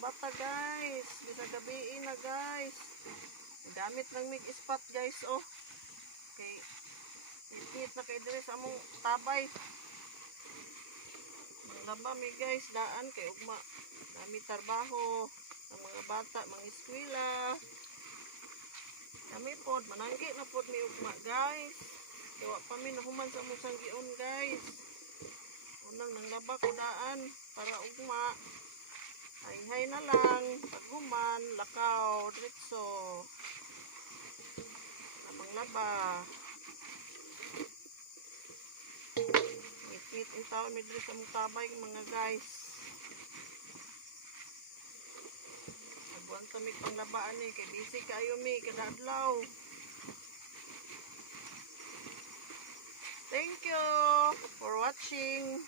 bata guys. Bisa gabiin na guys. Gamit ng mig spot guys oh. Okay. Init na kay dire sa among tabay. Laba mi guys daan kay ugma. Dami trabaho ng mga bata, mga eskwela. Kami pod mananggi na pod mi ugma guys. Kaya pa mi nahuman sa among sanggion guys. Unang nanglaba ko daan para ugma. Hay na lang, paghuman, lakaw, diretso. Namang laba. Ngit-ngit in taon mi diri sa mong tabay mga guys. Agwan kami panglabaan ni kay busy kayo mi kada adlaw. Thank you for watching.